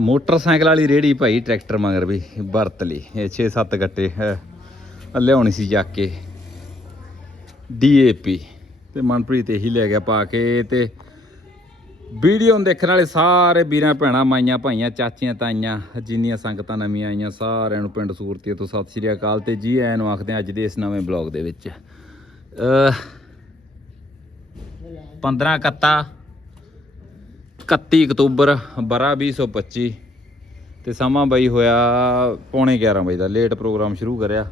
Motorcycle ਵਾਲੀ ਰੇੜੀ ਭਾਈ tractor ਮਗਰ ਵੀ ਵਰਤ ਲਈ। ਇਹ 6-7 ਗੱਟੇ ਲਿਆਉਣੀ ਸੀ ਜਾ ਕੇ ਡੀਏਪੀ ਤੇ ਮਨਪ੍ਰੀਤ ਇਹੀ ਲੈ ਗਿਆ ਪਾ ਕੇ ਤੇ ਵੀਡੀਓ ਨੂੰ ਦੇਖਣ ਵਾਲੇ ਸਾਰੇ ਵੀਰਾਂ, ਭੈਣਾਂ, ਮਾਈਆਂ, ਭਾਈਆਂ, ਚਾਚੀਆਂ, ਤਾਈਆਂ, ਜਿੰਨੀਆਂ ਸੰਗਤਾਂ ਨਵੀਆਂ ਆਈਆਂ, ਸਾਰਿਆਂ ਨੂੰ ਪਿੰਡ ਸੂਰਤੀ ਤੋਂ ਸਤਿ ਸ੍ਰੀ ਅਕਾਲ ਤੇ ਜੀ ਆਇਆਂ ਨੂੰ ਆਖਦੇ ਹਾਂ ਅੱਜ ਦੇ ਇਸ ਨਵੇਂ ਬਲੌਗ ਦੇ ਵਿੱਚ। ਅਹ 15 ਕੱਤਾ 31 ਅਕਤੂਬਰ ਬਰਾ 2025 ਤੇ ਸਮਾਂ ਬਈ ਹੋਇਆ ਪੌਣੇ 11 ਵਜੇ ਦਾ। ਲੇਟ ਪ੍ਰੋਗਰਾਮ ਸ਼ੁਰੂ ਕਰਿਆ।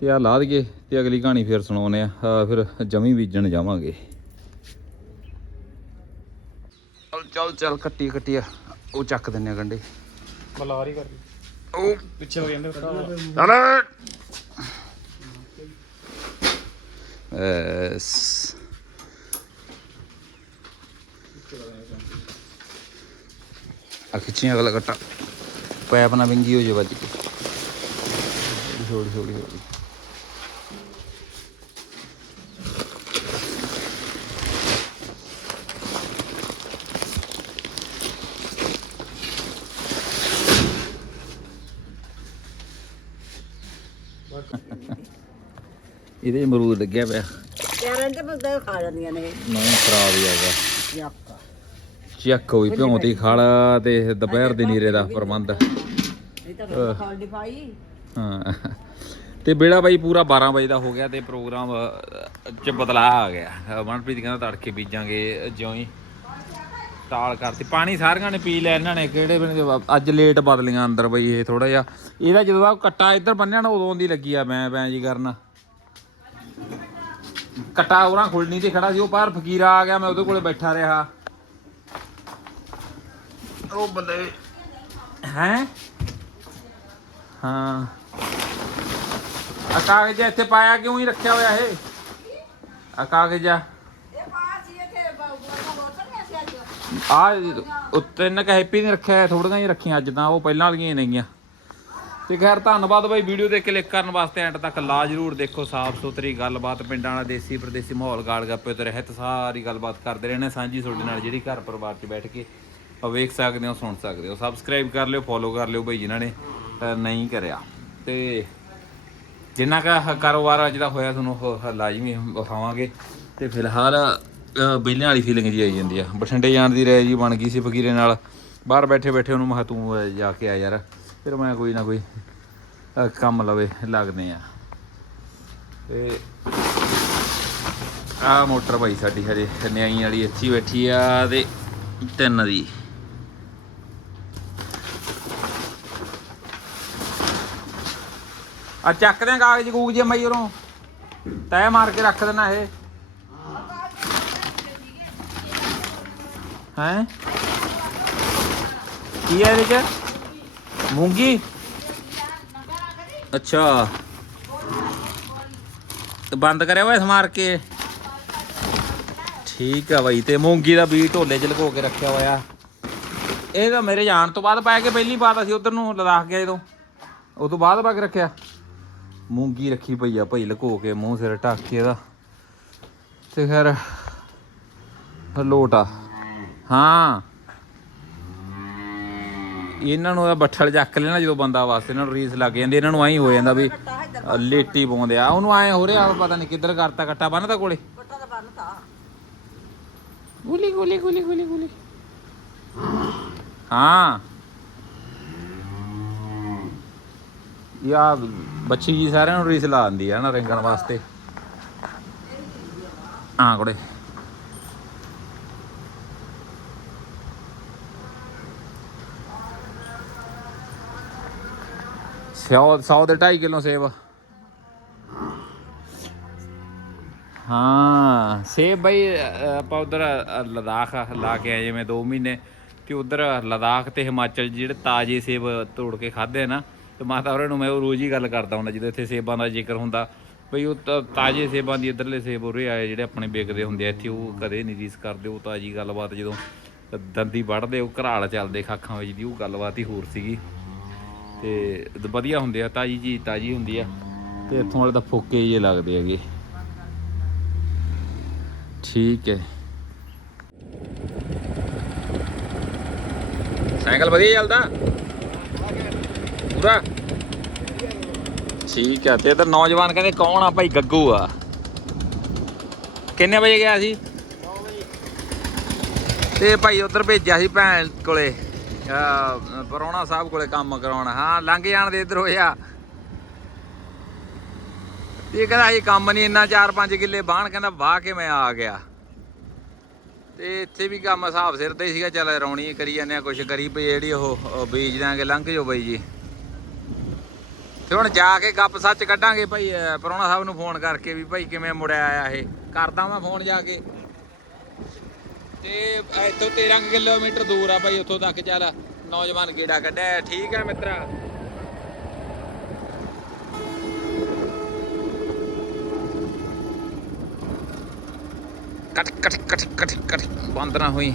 ਤੇ ਆ ਲਾ ਦਈਏ ਤੇ ਅਗਲੀ ਕਹਾਣੀ ਫਿਰ ਸੁਣਾਉਨੇ ਆ ਆਹ ਫਿਰ ਜਮੀ ਬੀਜਣ ਜਾਵਾਂਗੇ। ਚੱਲ ਚੱਲ ਚੱਲ ਕੱਟੀ ਕੱਟੀ ਆ। ਉਹ ਚੱਕ ਦਿੰਨੇ ਆ ਗੰਡੇ ਬਲਾਰ ਹੀ ਕਰ ਉਹ ਪਿੱਛੇ ਹੋ ਜਾਂਦੇ ਭਰਾ ਚੱਲ ਐਸ ਆ ਖਿੱਚੀਆਂ ਅਗਲਾ ਕੱਟਾ ਪੈਪ ਨਾ ਵਿੰਗੀ ਹੋ ਜੇ ਵੱਜ ਕੇ ਹੌਲੀ ਹੌਲੀ ਹੌਲੀ ਇਹਦੇ ਅਮਰੂਦ ਲੱਗਿਆ ਪਿਆ ਯਾਰਾਂ ਦੇ ਬੰਦੇ ਖਾ ਜਾਂਦੀਆਂ ਨੇ ਨਾ ਖਰਾਬ ਹੀ ਆਗਾ ਯਾਕ ਚੱਕ ਹੋਈ ਭਿਉਂ ਤੀ ਖਲ ਤੇ ਦੁਪਹਿਰ ਦੇ ਨੀਰੇ ਦਾ ਪ੍ਰਬੰਧ। ਇਹ ਤਾਂ ਖਾਲ ਦੀ ਪਾਈ ਹਾਂ। ਤੇ ਬੇੜਾ ਬਾਈ ਪੂਰਾ 12 ਵਜੇ ਦਾ ਹੋ ਗਿਆ ਤੇ ਪ੍ਰੋਗਰਾਮ ਚ ਬਦਲਾਅ ਆ ਗਿਆ। ਮਨਪ੍ਰੀਤ ਕਹਿੰਦਾ ਤੜਕੇ ਬੀਜਾਂਗੇ ਜਿਉਂ ਹੀ। ਟਾਲ ਕਰਤੀ। ਪਾਣੀ ਸਾਰਿਆਂ ਨੇ ਪੀ ਲਿਆ ਇਹਨਾਂ ਨੇ। ਕਿਹੜੇ ਦੇ- ਅੱਜ ਲੇਟ ਬਦਲੀਆਂ ਅੰਦਰ ਬਈ ਇਹ ਥੋੜਾ ਜਿਹਾ। ਇਹਦਾ ਜਦੋਂ ਆ ਕੱਟਾ ਇੱਧਰ ਬੰਨਿਆ ਨਾ ਉਦੋਂ ਦੀ ਲੱਗੀ ਆ ਮੈਂ ਬੈਂ ਜੀ ਕਰਨ। ਕੱਟਾ ਉਹਨਾਂ ਖੁੱਲਣੀ ਤੇ ਖੜਾ ਸੀ। ਉਹ ਬਾਹਰ ਫਕੀਰਾ ਆ ਗਿਆ ਮੈਂ ਉਹਦੇ ਕੋਲੇ ਬੈਠਾ ਰਿਹਾ। ਉਹ ਬੱਲੇ ਹੈ? ਹਾਂ। ਆ ਕਾਗਜ਼ ਇੱਥੇ ਪਾਇਆ ਕਿਉਂ ਹੀ ਰੱਖਿਆ ਹੋਇਆ ਇਹ? ਆ ਕਾਗਜ਼ ਆ। ਆ ਉੱਤੇ ਨਾ ਕਿ ਹੈਪੀ ਨੇ ਰੱਖਿਆ ਥੋੜੀਆਂ ਹੀ ਰੱਖੀਆਂ ਅੱਜ ਤਾਂ ਉਹ ਪਹਿਲਾਂ ਵਾਲੀਆਂ ਹੀ ਨੇਗੀਆਂ। ਤੇ ਖੈਰ ਧੰਨਵਾਦ ਬਾਈ ਵੀਡੀਓ ਦੇ ਕਲਿੱਕ ਕਰਨ ਵਾਸਤੇ ਐਂਡ ਤੱਕ ਲਾ ਜਰੂਰ ਦੇਖੋ ਸਾਫ਼ ਸੁਥਰੀ ਗੱਲਬਾਤ ਪਿੰਡਾਂ ਵਾਲਾ ਦੇਸੀ ਪ੍ਰਦੇਸੀ ਮਾਹੌਲ ਗਾਲ ਗੱਪੇ ਤੇ ਰਹਿਤ ਸਾਰੀ ਗੱਲਬਾਤ ਕਰਦੇ ਰਹਿਣੇ ਸਾਂਝੀ ਤੁਹਾਡੇ ਨਾਲ ਜਿਹੜੀ ਘਰ ਪਰਿਵਾਰ 'ਚ ਬੈਠ ਕੇ ਵੇਖ ਸਕਦੇ ਹੋ ਸੁਣ ਸਕਦੇ ਹੋ। ਸਬਸਕ੍ਰਾਈਬ ਕਰ ਲਿਓ ਫੋਲੋ ਕਰ ਲਿਓ ਬਾਈ ਜਿਨ੍ਹਾਂ ਨੇ ਨਹੀਂ ਕਰਿਆ। ਤੇ ਜਿੰਨਾ ਕਾ ਕਾਰੋਬਾਰ ਅੱਜ ਦਾ ਹੋਇਆ ਤੁਹਾਨੂੰ ਉਹ ਲਾਜ਼ਮੀ ਵਿਖਾਵਾਂਗੇ। ਤੇ ਫਿਲਹਾਲ ਅਹ, ਵਿਹਲਿਆਂ ਵਾਲੀ ਫੀਲਿੰਗ ਜੀ ਆਈ ਜਾਂਦੀ ਆ। ਬਠਿੰਡੇ ਜਾਣ ਦੀ ਰਹਿ ਜੀ ਬਣ ਗਈ ਸੀ ਫਕੀਰੇ ਨਾਲ। ਬਾਹਰ ਬੈਠੇ ਬੈਠੇ ਉਹਨੂੰ ਮੈਂ ਤੂੰ ਜਾ ਕੇ ਆ ਯਾਰ। ਫਿਰ ਮੈਂ ਕੋਈ ਨਾ ਕੋਈ ਕੰਮ ਲਵੇ ਲੱਗਦੇ ਆ। ਤੇ ਆ ਮੋਟਰ ਭਾਈ ਸਾਡੀ ਹਜੇ ਨਿਆਈ ਵਾਲੀ ਇੱਥੇ ਬੈਠੀ ਆ ਤੇ ਤਿੰਨ ਦੀ। ਆ ਚੱਕਦੇ ਆ ਕਾਗਜ਼ ਕੂਗ ਜੇ ਮਈ ਉਰੋਂ। ਤੈ ਮਾਰ ਕੇ ਰੱਖ ਦੇਣਾ ਇਹ। ਹੈ? ਕੀ ਹੈ ਇਹਦੇ ਚ? ਮੂੰਗੀ? ਅੱਛਾ। ਤੇ ਬੰਦ ਕਰਿਆ ਹੋਇਆ ਸਮਾਰ ਕੇ? ਠੀਕ ਆ ਬਾਈ, ਤੇ ਮੂੰਗੀ ਦਾ ਬੀਜ ਢੋਲੇ ਚ ਲੁਕੋ ਕੇ ਰੱਖਿਆ ਹੋਇਆ। ਇਹ ਤਾਂ ਮੇਰੇ ਜਾਣ ਤੋਂ ਬਾਅਦ ਪਾਇਆ ਕਿ ਪਹਿਲੀ ਵਾਰ ਅਸੀਂ ਉਧਰ ਨੂੰ ਲਦਾਖ ਗਏ ਜਦੋਂ ਉਹ ਤੋਂ ਬਾਅਦ ਪਾ ਕੇ ਰੱਖਿਆ। ਮੂੰਗੀ ਰੱਖੀ ਪਈ ਆ ਭਾਈ ਲੁਕੋ ਕੇ ਮੂੰਹ ਸਿਰ ਢੱਕ ਕੇ ਇਹਦਾ। ਤੇ ਖੈਰ ਲੋਟ ਹਾਂ। ਇਹਨਾਂ ਨੂੰ ਇਹ ਬੱਠਲ ਚੱਕ ਲੈਣਾ ਜਦੋਂ ਬੰਦਾ ਵਾਸਤੇ ਇਹਨਾਂ ਨੂੰ ਰੀਸ ਲੱਗ ਜਾਂਦੀ ਇਹਨਾਂ ਨੂੰ ਐਂ ਹੋ ਜਾਂਦਾ ਵੀ ਲੇਟੀ ਪਾਉਂਦੇ ਆ। ਉਹਨੂੰ ਐਂ ਹੋ ਰਿਹਾ ਪਤਾ ਨਹੀਂ ਕਿੱਧਰ ਕਰਤਾ ਕੱਟਾ ਬੰਨਦਾ ਕੋਲੇ। ਦਾ ਬੰਨਤਾ ਗੁਲੀ ਗੁਲੀ ਗੁਲੀ ਗੁਲੀ ਗੁਲੀ। ਹਾਂ। ਯਾ ਬੱਚੀ ਜੀ ਸਾਰਿਆਂ ਨੂੰ ਰੀਸ ਲਾ ਦਿੰਦੀ ਆ ਨਾ ਰੰਗਣ ਵਾਸਤੇ। ਹਾਂ, ਕੋੜੇ। ਸੌ ਸੌ ਦੇ 2.5 ਕਿਲੋ ਸੇਬ। ਹਾਂ, ਸੇਬ ਬਈ, ਆਪਾਂ ਉਧਰ ਲਦਾਖ ਲਾ ਕੇ ਆਏ ਜਿਵੇਂ 2 ਮਹੀਨੇ। ਤੇ ਉਧਰ ਲਦਾਖ ਤੇ ਹਿਮਾਚਲ ਜਿਹੜੇ ਤਾਜ਼ੇ ਸੇਬ ਤੋੜ ਕੇ ਖਾਦੇ ਨਾ ਤੇ ਮਾਤਾ ਹੋਰਾਂ ਨੂੰ ਮੈਂ ਉਹ ਰੋਜ਼ ਹੀ ਗੱਲ ਕਰਦਾ ਹੁੰਦਾ, ਜਦੋਂ ਇੱਥੇ ਸੇਬਾਂ ਦਾ ਜ਼ਿਕਰ ਹੁੰਦਾ। ਬਈ ਉਹ ਤਾਜ਼ੇ ਸੇਬਾਂ ਦੀ ਇਧਰਲੇ ਸੇਬ ਉਰੇ ਆਏ, ਜਿਹੜੇ ਆਪਣੇ ਵਿਕਦੇ ਹੁੰਦੇ ਆ, ਇੱਥੇ ਉਹ ਕਦੇ ਨਹੀਂ ਰੀਸ ਕਰਦੇ, ਉਹ ਤਾਜ਼ੀ ਗੱਲਬਾਤ ਜਦੋਂ ਦੰਦੀ ਵੜਦੇ ਉਹ ਘਰਾਲ ਚੱਲਦੇ ਖਾਖਾਂ ਵਿੱਚ ਦੀ, ਉਹ ਗੱਲਬਾਤ ਹੀ ਹੋਰ ਸੀਗੀ। ਤੇ ਵਧੀਆ ਹੁੰਦੇ ਆ, ਤਾਜ਼ੀ ਜੀ ਤਾਜ਼ੀ ਹੁੰਦੀ ਆ, ਤੇ ਇੱਥੋਂ ਵਾਲੇ ਤਾਂ ਫੋਕੇ ਜਿਹੇ ਲੱਗਦੇ ਹੈਗੇ। ਠੀਕ ਹੈ। ਸਾਈਕਲ ਵਧੀਆ ਚੱਲਦਾ? ਪੂਰਾ। ਠੀਕ ਆ ਤੇ ਇਧਰ ਨੌਜਵਾਨ ਕਹਿੰਦੇ ਕੌਣ ਆ ਭਾਈ? ਗੱਗੂ ਆ। ਕਿੰਨੇ ਵਜੇ ਗਿਆ ਸੀ? ਤੇ ਭਾਈ ਉਧਰ ਭੇਜਿਆ ਸੀ ਭੈਣ ਕੋਲੇ ਪਰੋਣਾ ਸਾਹਿਬ ਕੋਲੇ ਕੰਮ ਕਰਾਉਣਾ। ਹਾਂ ਲੰਘ ਜਾਣ ਦੇ ਇਧਰ ਹੋਇਆ ਇਹ ਕਹਿੰਦਾ ਇਹ ਕੰਮ ਨਹੀਂ ਇੰਨਾ 4-5 ਕਿੱਲੇ ਬਾਣ ਕਹਿੰਦਾ ਵਾਹ ਕੇ ਮੈਂ ਆ ਗਿਆ। ਤੇ ਇੱਥੇ ਵੀ ਕੰਮ ਹਿਸਾਬ ਸਿਰ ਤੇ ਸੀਗਾ ਚੱਲ ਰੌਣੀ ਕਰੀ ਜਾਂਦੇ ਆ ਕੁਛ ਕਰੀ ਪਈ ਜਿਹੜੀ ਉਹ ਬੀਜ ਦਿਆਂਗੇ ਲੰਘ ਜਾਓ ਬਾਈ ਜੀ। ਤੇ ਹੁਣ ਜਾ ਕੇ ਗੱਪ ਸੱਚ ਕੱਢਾਂਗੇ ਭਾਈ, ਅਹ, ਪ੍ਰਾਹੁਣਾ ਸਾਹਿਬ ਨੂੰ ਫੋਨ ਕਰਕੇ ਵੀ ਭਾਈ ਕਿਵੇਂ ਮੁੜਿਆ ਆਇਆ ਇਹ। ਕਰਦਾ ਮੈਂ ਫੋਨ ਜਾ ਕੇ। ਤੇ ਇੱਥੋਂ 13 ਕਿਲੋਮੀਟਰ ਦੂਰ ਆ ਭਾਈ, ਉੱਥੋਂ ਤੱਕ ਚੱਲ ਨੌਜਵਾਨ ਗੇੜਾ ਕੱਢਿਆ। ਠੀਕ ਹੈ ਮਿੱਤਰਾ। ਕਟ ਕਟ ਕਟ ਕਟ ਕਟ। ਬੰਦ ਨਾ ਹੋਈ।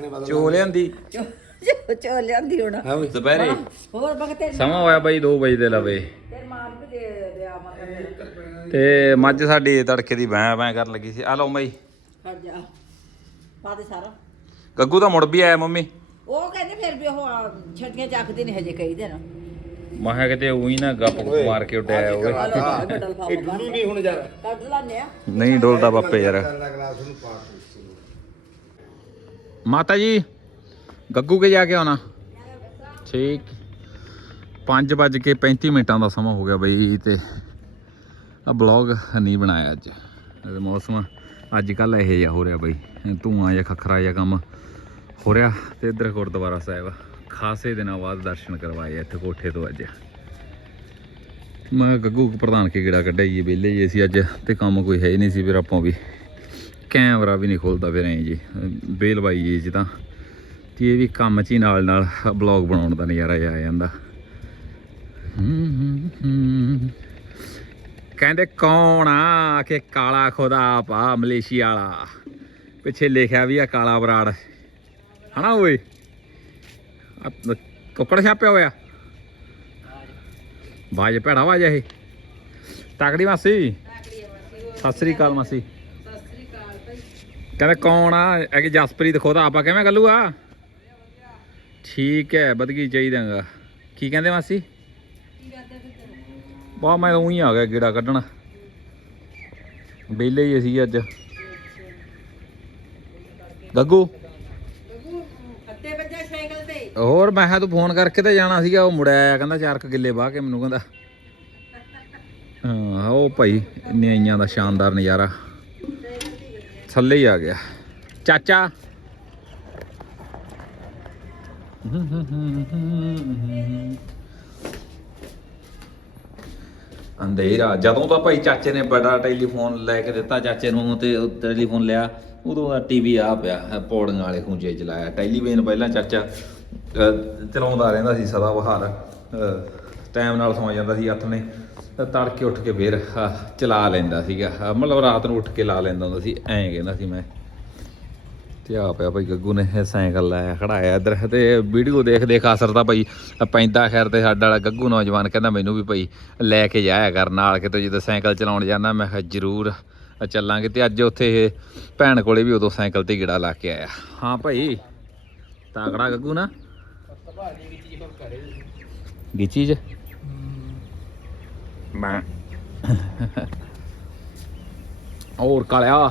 ਕਾਠਣੇ ਬਦਲ ਚੋ ਲਿਆਂਦੀ। ਚੋ ਚੋ ਲਿਆਂਦੀ ਹੁਣ। ਹਾਂ ਵੀ ਦੁਪਹਿਰੇ। ਹੋਰ ਬਗ ਤੇ ਸਮਾਂ ਹੋਇਆ ਬਾਈ 2 ਵਜੇ ਦੇ ਲਵੇ। ਤੇਰ ਮਾਰ ਵੀ ਦੇ ਦਿਆ ਮਗਰ ਤੇ ਮੱਝ ਸਾਡੀ ਤੜਕੇ ਦੀ ਬੈਂ ਬੈਂ ਕਰਨ ਲੱਗੀ ਸੀ। ਆ ਲਓ ਬਾਈ। ਕਰ ਜਾ। ਪਾ ਦੇ ਸਾਰਾ। ਗੱਗੂ ਤਾਂ ਮੁੜ ਵੀ ਆਇਆ ਮੰਮੀ। ਉਹ ਕਹਿੰਦੇ ਫਿਰ ਵੀ ਉਹ ਛੱਡੀਆਂ ਚੱਕਦੇ ਨੇ ਹਜੇ ਕਈ ਦਿਨ। ਮੈਂ ਕਿਹਾ ਕਿਤੇ ਉਹੀ ਨਾ ਗੱਪ ਗੁੱਪ ਮਾਰ ਕੇ ਉੱਡਿਆ ਵੱਡਾ ਇਹ ਡੁੱਲੂ ਨਹੀਂ ਹੁਣ ਯਾਰ। ਕੱਢ ਲਾਨੇ ਆ। ਨਹੀਂ ਡੋਲਦਾ ਬਾਪੇ ਯਾਰ ਕਰਦਾ ਗਲਾਸ ਨੂੰ ਪਾ ਕੇ ਮਾਤਾ ਜੀ, ਗੱਗੂ ਕੇ ਜਾ ਕੇ ਆਉਣਾ। ਠੀਕ। 5 ਵੱਜ ਕੇ 35 ਮਿੰਟਾਂ ਦਾ ਸਮਾਂ ਹੋ ਗਿਆ ਬਈ ਤੇ ਆ ਬਲੌਗ ਨਹੀਂ ਬਣਾਇਆ ਅੱਜ। ਮੌਸਮ ਅੱਜ ਕੱਲ ਇਹ ਜਿਹਾ ਹੋ ਰਿਹਾ ਬਈ। ਧੂਆਂ ਜਾਂ ਖਖਰਾ ਜਾਂ ਕੰਮ ਹੋ ਰਿਹਾ ਤੇ ਇੱਧਰ ਗੁਰਦੁਆਰਾ ਸਾਹਿਬ। ਖਾਸੇ ਦਿਨਾਂ ਬਾਅਦ ਦਰਸ਼ਨ ਕਰਵਾਏ ਇੱਥੇ ਕੋਠੇ ਤੋਂ ਅੱਜ। ਮੈਂ ਗੱਗੂ ਪ੍ਰਧਾਨ ਕੇ ਗੇੜਾ ਕੱਢਿਆ ਜੀ ਵਿਹਲੇ ਜੀ ਅਸੀਂ ਅੱਜ ਤੇ ਕੰਮ ਕੋਈ ਹੈ ਹੀ ਨਹੀਂ ਸੀ ਫਿਰ ਆਪਾਂ ਵੀ। ਕੈਮਰਾ ਵੀ ਨਹੀਂ ਖੋਲਦਾ ਫਿਰ ਐਂ ਜੀ, ਬੇਲ ਬਾਈ ਜੀ ਚ ਤਾਂ ਤੇ ਇਹ ਵੀ ਕੰਮ ਚ ਹੀ ਨਾਲ ਨਾਲ ਬਲੌਗ ਬਣਾਉਣ ਦਾ ਨਜ਼ਾਰਾ ਜਿਹਾ ਆ ਜਾਂਦਾ। ਕਹਿੰਦੇ ਕੌਣ ਆ? ਕਿ ਕਾਲਾ ਖੁਦਾ ਪਾ ਮਲੇਸ਼ੀਆ ਵਾਲਾ। ਪਿੱਛੇ ਲਿਖਿਆ ਵੀ ਆ ਕਾਲਾ ਬਰਾੜ। ਹਨਾ ਓਏ? ਆ ਕੁੱਕੜ ਛਾਪਿਆ ਹੋਇਆ? ਬਾਜ ਭੈੜਾ ਵਾਜ ਇਹ। ਤਕੜੀ ਮਾਸੀ। ਸਤਿ ਸ੍ਰੀ ਅਕਾਲ ਮਾਸੀ। ਕਹਿੰਦੇ ਕੌਣ ਆ? ਇਹ ਕਿ ਜਸਪ੍ਰੀਤ ਖੁਦ ਆਪਾ ਕਿਵੇਂ ਗੱਲੂ ਆ? ਠੀਕ ਹੈ ਬਦਗੀ ਚਾਹੀਦਾਗਾ। ਕੀ ਕਹਿੰਦੇ ਮਾਸੀ? ਬਾ ਮੈਂ ਤਾਂ ਉਹੀ ਆ ਗਿਆ ਗੇੜਾ ਕੱਢਣ। ਵਿਹਲੇ ਹੀ ਅਸੀਂ ਅੱਜ। ਗੱਗੂ? ਹੋਰ, ਮੈਂ ਕਿਹਾ ਤੂੰ ਫੋਨ ਕਰਕੇ ਤੇ ਜਾਣਾ ਸੀਗਾ, ਉਹ ਮੁੜਿਆ ਆਇਆ, ਕਹਿੰਦਾ ਚਾਰ ਕੁ ਗਿੱਲੇ ਬਾਹ ਕੇ ਮੈਨੂੰ, ਕਹਿੰਦਾ। ਹਾਂ, ਉਹ ਭਾਈ, ਨਿਆਈਆਂ ਦਾ ਸ਼ਾਨਦਾਰ ਨਜ਼ਾਰਾ। ਥੱਲੇ ਹੀ ਆ ਗਿਆ। ਚਾਚਾ। ਅੰਧੇਰਾ। ਜਦੋਂ ਤਾਂ ਭਾਈ ਚਾਚੇ ਨੇ ਬੜਾ ਟੈਲੀਫੋਨ ਲੈ ਕੇ ਦਿੱਤਾ, ਚਾਚੇ ਨੂੰ ਤੇ ਉਹ ਟੈਲੀਫੋਨ ਉਦੋਂ ਦਾ ਟੀਵੀ ਆ ਪਿਆ ਅਹ ਪੌੜੀਆਂ ਵਾਲੇ ਖੂੰਜੇ ਚਲਾਇਆ। ਟੈਲੀਵਿਜ਼ਨ ਪਹਿਲਾਂ ਚਾਚਾ ਚਲਾਉਂਦਾ ਰਹਿੰਦਾ ਸੀ ਸਦਾ ਬਹਾਰ। ਟਾਈਮ ਨਾਲ ਸੌਂ ਜਾਂਦਾ ਸੀ, ਹੱਥ ਨੇ। ਤੜਕੇ ਉੱਠ ਕੇ ਫੇਰ ਚਲਾ ਲੈਂਦਾ ਸੀਗਾ। ਮਤਲਬ ਰਾਤ ਨੂੰ ਉੱਠ ਕੇ ਲਾ ਲੈਂਦਾ ਹੁੰਦਾ ਸੀ ਐਂ ਕਹਿੰਦਾ ਸੀ ਮੈਂ। ਤੇ ਆ ਪਿਆ ਭਾਈ ਗੱਗੂ ਨੇ ਇਹ ਸਾਈਕਲ ਲਾਇਆ ਖੜਾਇਆ ਇੱਧਰ। ਤੇ ਵੀਡੀਓ ਦੇਖ ਦੇਖ ਅਸਰ ਤਾਂ ਭਾਈ ਪੈਂਦਾ ਖੈਰ ਤੇ ਸਾਡਾ ਵਾਲਾ ਗੱਗੂ ਨੌਜਵਾਨ ਕਹਿੰਦਾ ਮੈਨੂੰ ਵੀ ਭਾਈ ਲੈ ਕੇ ਜਾਇਆ ਕਰ ਨਾਲ ਕਿਤੇ ਜਦੋਂ ਸਾਈਕਲ ਚਲਾਉਣ ਜਾਂਦਾ ਮੈਂ ਕਿਹਾ ਜ਼ਰੂਰ ਚੱਲਾਂਗੇ। ਤੇ ਅੱਜ ਉੱਥੇ ਇਹ ਭੈਣ ਕੋਲੇ ਵੀ ਉਦੋਂ ਸਾਈਕਲ ਤੇ ਗੇੜਾ ਲਾ ਕੇ ਆਇਆ। ਹਾਂ ਭਾਈ ਤਾਕੜਾ ਗੱਗੂ ਨਾ। ਗਿੱਚੀ ਚ ਮੈਂ। ਹੋਰ ਕਾਲਿਆ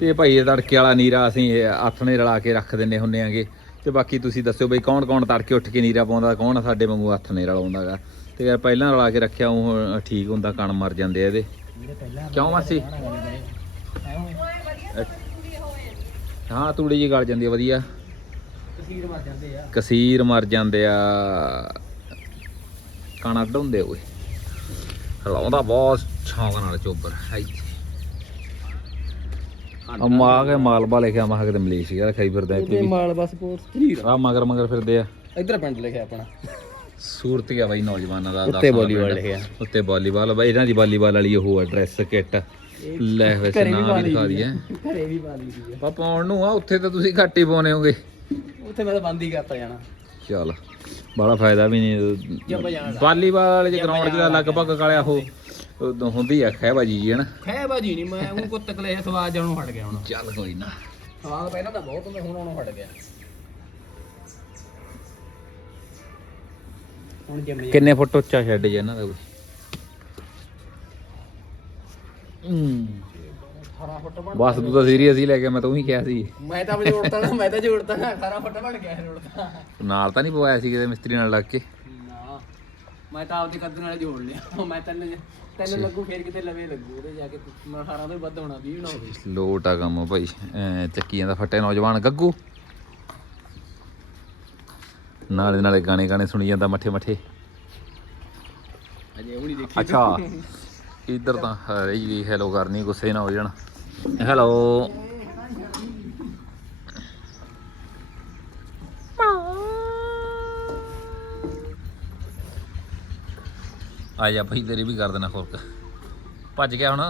ਤੇ ਭਾਈ ਇਹ ਤੜਕੇ ਵਾਲਾ ਨੀਰਾ ਅਸੀਂ ਹੱਥ ਨੇ ਰਲਾ ਕੇ ਰੱਖ ਦਿੰਨੇ ਹੁੰਨੇ ਆਂਗੇ। ਤੇ ਬਾਕੀ ਤੁਸੀਂ ਦੱਸਿਓ ਬਈ ਕੌਣ ਕੌਣ ਤੜਕੇ ਉੱਠ ਕੇ ਨੀਰਾ ਪਾਉਂਦਾ ਕੌਣ ਸਾਡੇ ਵਾਂਗੂ ਹੱਥ ਨੇ ਰਲਾਉਂਦਾਗਾ। ਤੇ ਯਾਰ ਪਹਿਲਾਂ ਰਲਾ ਕੇ ਰੱਖਿਆ ਉਹ ਠੀਕ ਹੁੰਦਾ ਕਣ ਮਰ ਜਾਂਦੇ ਆ ਇਹਦੇ। ਕਿਉਂ ਮਾਸੀ? ਹਾਂ ਤੂੜੀ ਜੀ ਗਲ ਜਾਂਦੀ ਆ ਵਧੀਆ। ਕਸੀਰ ਮਰ ਜਾਂਦੇ ਆ। ਕਸੀਰ ਮਰ ਜਾਂਦੇ ਆ। ਕਣ ਅੱਡ ਹੁੰਦੇ ਓਏ ਹਲਾਉਂਦਾ ਬਹੁਤ ਛਾਂਗ ਨਾਲ ਚੋਬਰ ਹਾਈ ਆ ਮਾ ਕੇ ਮਾਲਬਾ ਲਿਖਿਆ ਮਾ ਕਿਤੇ ਮਲੇਸ਼ੀਆ ਰਖਾਈ ਫਿਰਦਾ ਇੱਥੇ ਵੀ। ਮਾਲ ਬਸ ਕੋਰਸ ਆ ਮਗਰ ਮਗਰ ਫਿਰਦੇ ਆ। ਇਧਰ ਪਿੰਡ ਲਿਖਿਆ ਆਪਣਾ। ਸੂਰਤ ਗਿਆ ਬਾਈ ਨੌਜਵਾਨਾਂ ਦਾ ਉੱਤੇ ਵਾਲੀਬਾਲ। ਲਿਖਿਆ। ਉੱਤੇ ਵਾਲੀਬਾਲ ਬਾਈ ਇਹਨਾਂ ਦੀ ਵਾਲੀਬਾਲ ਵਾਲੀ ਉਹ ਆ ਡਰੈਸ ਕਿੱਟ ਲੈ ਵੈਸੇ ਨਾਂ ਵੀ ਦਿਖਾ ਦਈਏ। ਘਰੇ ਵੀ ਲਈ ਦੀ ਪਾ ਪਾਉਣ ਨੂੰ ਆ ਉੱਥੇ ਤਾਂ ਤੁਸੀਂ ਘੱਟ ਹੀ ਪਾਉਨੇ ਹੋਗੇ। ਉੱਥੇ ਮੈਂ ਤਾਂ ਬੰਦ ਹੀ ਕਰਤਾ ਜਾਣਾ। ਚੱਲ ਬੜਾ ਫਾਇਦਾ ਵੀ ਨਹੀਂ ਵਾਲੀਬਾਲ ਵਾਲੇ ਗਰਾਊਂਡ 'ਚ ਤਾਂ ਲਗਭਗ ਕਾਲਿਆ ਉਹ ਉਦੋਂ ਹੁੰਦੀ ਆ ਖਹਿਬਾਜੀ ਜੀ ਹਨਾ? ਖੈ ਬਾਜੀ ਨਹੀਂ ਮੈਂ ਉਹ ਕੁੱਤ ਕਲੇ ਸਵਾਦ ਜਾਣੋਂ ਹਟ ਗਿਆ ਹੁਣ। ਚੱਲ ਕੋਈ ਨਾ। ਸਵਾਦ ਪਹਿਲਾਂ ਤਾਂ ਬਹੁਤ ਹੁੰਦਾ ਹੁਣ ਉਹਨੂੰ ਹਟ ਗਿਆ। ਹੁਣ ਜਿੰਮ ਕਿੰਨੇ ਫੁੱਟ ਉੱਚਾ ਸ਼ੈੱਡ ਜੀ ਇਹਨਾਂ ਦਾ ਕੋਈ? ਹੂੰ। 18 ਫੁੱਟ ਬਣ ਬਸ ਤੂੰ ਤਾਂ ਸੀਰੀਅਸ ਹੀ ਲੈ ਕੇ ਮੈਂ ਤਾਂ ਉਹੀ ਕਿਹਾ ਸੀ। ਮੈਂ ਤਾਂ ਵੀ ਜੋੜਤਾ ਨਾ ਮੈਂ ਤਾਂ ਜੋੜਤਾ ਨਾ 18 ਫੁੱਟ ਬਣ ਗਿਆ ਜੋੜਤਾ ਨਾਲ ਤਾਂ ਨਹੀਂ ਪਵਾਇਆ ਸੀ ਕਿਤੇ ਮਿਸਤਰੀ ਨਾਲ ਲੱਗ ਕੇ। ਨਾ ਮੈਂ ਤਾਂ ਆਪਦੇ ਕੱਦ ਨਾਲ ਜੋੜ ਲਿਆ। ਮੈਂ ਤੈਨੂੰ ਤੈਨੂੰ ਲੱਗੂ ਫੇਰ ਕਿਤੇ ਲਵੇ ਲੱਗੂ ਉਹਦੇ ਜਾ ਕੇ ਮੈਂ 18 ਤੋਂ ਵੱਧ ਹੋਣਾ 20 ਨਾ ਹੋਵੇ। ਲੋਟ ਆ ਕੰਮ ਭਾਈ ਐਂ ਚੱਕੀ ਜਾਂਦਾ ਫੱਟੇ ਨੌਜਵਾਨ ਗੱਗੂ। ਨਾਲੇ ਨਾਲੇ ਗਾਣੇ ਗਾਣੇ ਸੁਣੀ ਜਾਂਦਾ ਮੱਠੇ ਮੱਠੇ। ਅਜੇ ਉਹ ਨਹੀਂ ਦੇਖੀ। ਅੱਛਾ ਇੱਧਰ ਤਾਂ ਰਹੀ ਗਈ ਹੈਲੋ ਕਰਨੀ ਗੁੱਸੇ ਨਾ ਹੋ ਜਾਣ। ਹੈਲੋ ਆ ਜਾ ਭਾਈ ਤੇਰੇ ਵੀ ਕਰ ਦੇਣਾ ਖੁਰਕ। ਭੱਜ ਗਿਆ ਹੁਣ।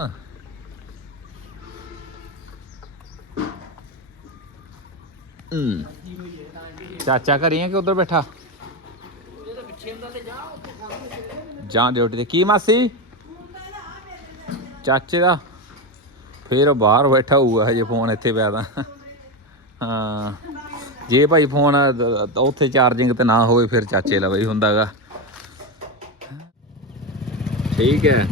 ਚਾਚਾ ਕਰੀਏ ਕਿ ਉਧਰ ਬੈਠਾ? ਜਾਂ ਡਿਊਟੀ ਤੇ। ਕੀ ਮਾਸੀ? ਚਾਚੇ ਦਾ। ਫੇਰ ਬਾਹਰ ਬੈਠਾ ਹੋਊਗਾ, ਹਜੇ ਫੋਨ ਇੱਥੇ ਪਿਆ ਤਾਂ। ਹਾਂ। ਜੇ ਭਾਈ ਫੋਨ, ਉੱਥੇ ਚਾਰਜਿੰਗ ਤੇ ਨਾ ਹੋਵੇ, ਫਿਰ ਚਾਚੇ ਲਵੇ ਹੀ ਹੁੰਦਾਗਾ। ਠੀਕ ਹੈ।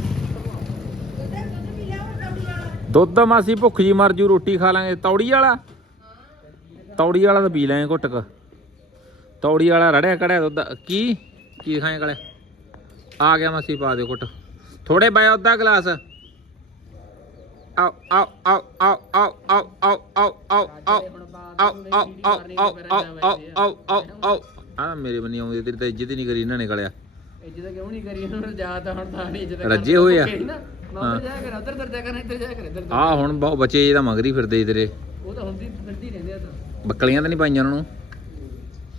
ਦੁੱਧ ਮਾਸੀ ਭੁੱਖ ਜੀ ਮਰ ਜੂ, ਰੋਟੀ ਖਾ ਲਾਂਗੇ। ਤੌੜੀ ਵਾਲਾ? ਤੌੜੀ ਵਾਲਾ ਤਾਂ ਪੀ ਲਾਂਗੇ ਘੁੱਟ ਕ ਤੌੜੀ ਵਾਲਾ ਰੜਿਆ ਕੜਿਆ ਦੁੱਧ। ਕੀ? ਕੀ ਖਾਏ ਕਲੇ? ਆ ਗਿਆ ਮਾਸੀ, ਪਾ ਦੇ ਘੁੱਟ। ਥੋੜੇ ਬਾਏ ਅੱਧਾ ਗਲਾਸ। ਆਓ ਆਓ ਆਓ ਆਓ ਆਓ ਆਓ ਆਓ ਆਓ ਆਓ ਆਓ ਆਓ ਆਓ ਆਓ ਆਓ ਆਓ ਆਓ ਆਓ ਆਓ ਆ ਮੇਰੇ ਬੰਨੀ ਆਉਂਦੇ ਤੇਰੀ ਤਾਂ ਇੱਜ਼ਤ ਹੀ ਨਹੀਂ ਕਰੀ ਇਹਨਾਂ ਨੇ ਗਲਿਆ ਇੱਜ਼ਤ ਕਿਉਂ ਨਹੀਂ ਕਰੀ ਹੁਣ ਜਾ ਤਾਂ ਹੁਣ ਤਾਂ ਨਹੀਂ ਇੱਜ਼ਤ ਰੱਜੇ ਹੋਏ ਆ। ਹਾਂ ਜਾ ਕਰ ਉਧਰ ਉਧਰ ਜਾ ਕਰ ਇੱਧਰ ਜਾ ਕਰ ਇੱਧਰ ਆ ਹੁਣ ਬਹੁਤ ਬੱਚੇ ਇਹਦਾ ਮੰਗਰੀ ਫਿਰਦੇ ਤੇਰੇ ਉਹ ਤਾਂ ਹੁੰਦੀ ਫਿਰਦੀ ਰਹਿੰਦੇ ਆ ਤਾਂ ਬੱਕਲੀਆਂ ਤਾਂ ਨਹੀਂ ਪਾਈਆਂ ਉਹਨਾਂ ਨੂੰ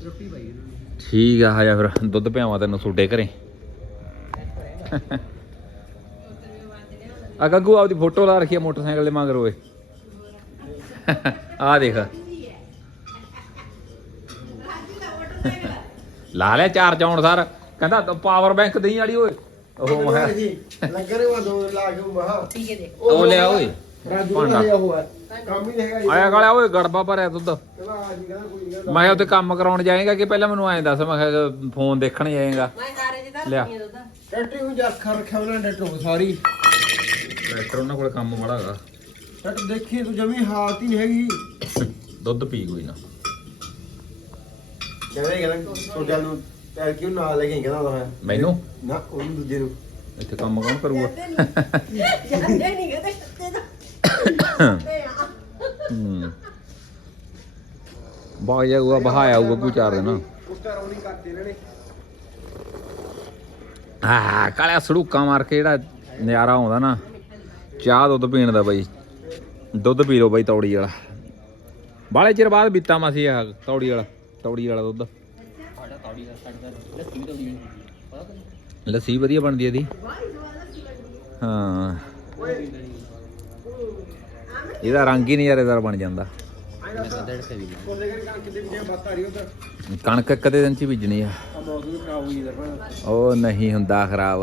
ਰੋਟੀ ਪਾਈ ਇਹਨਾਂ ਨੂੰ ਠੀਕ ਆ ਆਜਾ ਫਿਰ ਦੁੱਧ ਪਿਆਵਾਂ ਤੈਨੂੰ ਸੁੱਡੇ ਘਰੇ ਆ ਗੱਗੂ ਆਪਦੀ ਫੋਟੋ ਲਾ ਰੱਖੀ ਆ ਮੋਟਰਸਾਈਕਲ ਦੇ ਮਗਰ ਓਏ। ਆ ਦੇਖ। ਲਾ ਲਿਆ ਚਾਰਜ ਆਉਣ ਸਰ। ਕਹਿੰਦਾ ਪਾਵਰ ਬੈਂਕ ਦੇਈ ਵਾਲੀ ਓਏ। ਉਹ ਮੈਂ ਲੱਗਰੇ ਵਾ ਦੋ ਲਾ ਕੇ ਮਹਾ ਠੀਕ ਹੈ ਦੇ ਉਹ ਲਿਆ ਓਏ। ਰਾਜੂ ਭਾਂਡਾ। ਦਾ ਉਹ ਹੈ। ਕੰਮ ਹੀ ਨਹੀਂ ਹੈਗਾ ਜੀ। ਆਇਆ ਕਾਲਿਆ ਓਏ ਗੜਬਾ ਭਰਿਆ ਦੁੱਧ। ਮੈਂ ਕਿਹਾ ਉੱਥੇ ਕੰਮ ਕਰਾਉਣ ਜਾਏਗਾ ਕਿ ਪਹਿਲਾਂ ਮੈਨੂੰ ਐਂ ਦੱਸ ਮੈਂ ਕਿਹਾ ਫੋਨ ਦੇਖਣ ਜਾਏਗਾ। ਮੈਂ ਸਾਰੇ ਜਿਹਦਾ ਲਿਆ। ਟੱਟੀ ਨੂੰ ਜਰਖਾ ਰੱਖਿਆ ਉਹਨਾਂ ਨੇ ਸਾਰੀ। ਟਰੈਕਟਰ ਉਹਨਾਂ ਕੋਲ ਕੰਮ ਬੜਾ ਹੈਗਾ। ਟੱਟ ਦੇਖੀ ਤੂੰ ਜਮੀ ਹਾਲਤ ਹੀ ਨਹੀਂ ਹੈਗੀ। ਦੁੱਧ ਪੀ ਕੋਈ ਨਾ। ਕਹਿੰਦਾ ਕਹਿੰਦਾ ਤੁਹਾਡੇ ਨੂੰ ਟੈਲ ਕਿਉਂ ਨਾਲ ਲੈ ਕੇ ਕਹਿੰਦਾ ਉਹ ਮੈਨੂੰ? ਨਾ ਉਹਨੂੰ ਦੂਜੇ ਨੂੰ। ਇੱਥੇ ਕੰਮ ਕੌਣ ਕਰੂਗਾ? ਜਾਂਦੇ ਨਹੀਂ ਕਹਦੇ ਤੇ ਆ। ਹੂੰ। ਬਾਗ ਜਾਊਗਾ ਬਹਾਇਆ ਹੋਊਗਾ ਕੋਈ ਚਾਰ ਦਿਨ। ਉੱਤਰ ਰੌਣੀ ਕਰਤੇ ਇਹਨਾਂ ਨੇ। ਆ ਕਾਲਿਆ ਸੜੂਕਾ ਮਾਰ ਕੇ ਜਿਹੜਾ ਨਜ਼ਾਰਾ ਆਉਂਦਾ ਨਾ। ਚਾਹ ਦੁੱਧ ਪੀਣ ਦਾ ਬਾਈ। ਦੁੱਧ ਪੀ ਲਓ ਬਾਈ ਤੌੜੀ ਵਾਲਾ। ਬਾਲੇ ਚਿਰ ਬਾਅਦ ਬੀਤਾ ਮਾ ਸੀ ਤੌੜੀ ਵਾਲਾ ਤੌੜੀ ਵਾਲਾ ਦੁੱਧ। ਲੱਸੀ ਵਧੀਆ ਬਣਦੀ ਇਹਦੀ। ਹਾਂ। ਇਹਦਾ ਰੰਗ ਹੀ ਨਹੀਂ ਨਜ਼ਾਰੇਦਾਰ ਬਣ ਜਾਂਦਾ। ਕਣਕ ਕਦੇ ਦਿਨ ਚ ਬੀਜਣੀ ਆ। ਉਹ ਨਹੀਂ ਹੁੰਦਾ ਖਰਾਬ।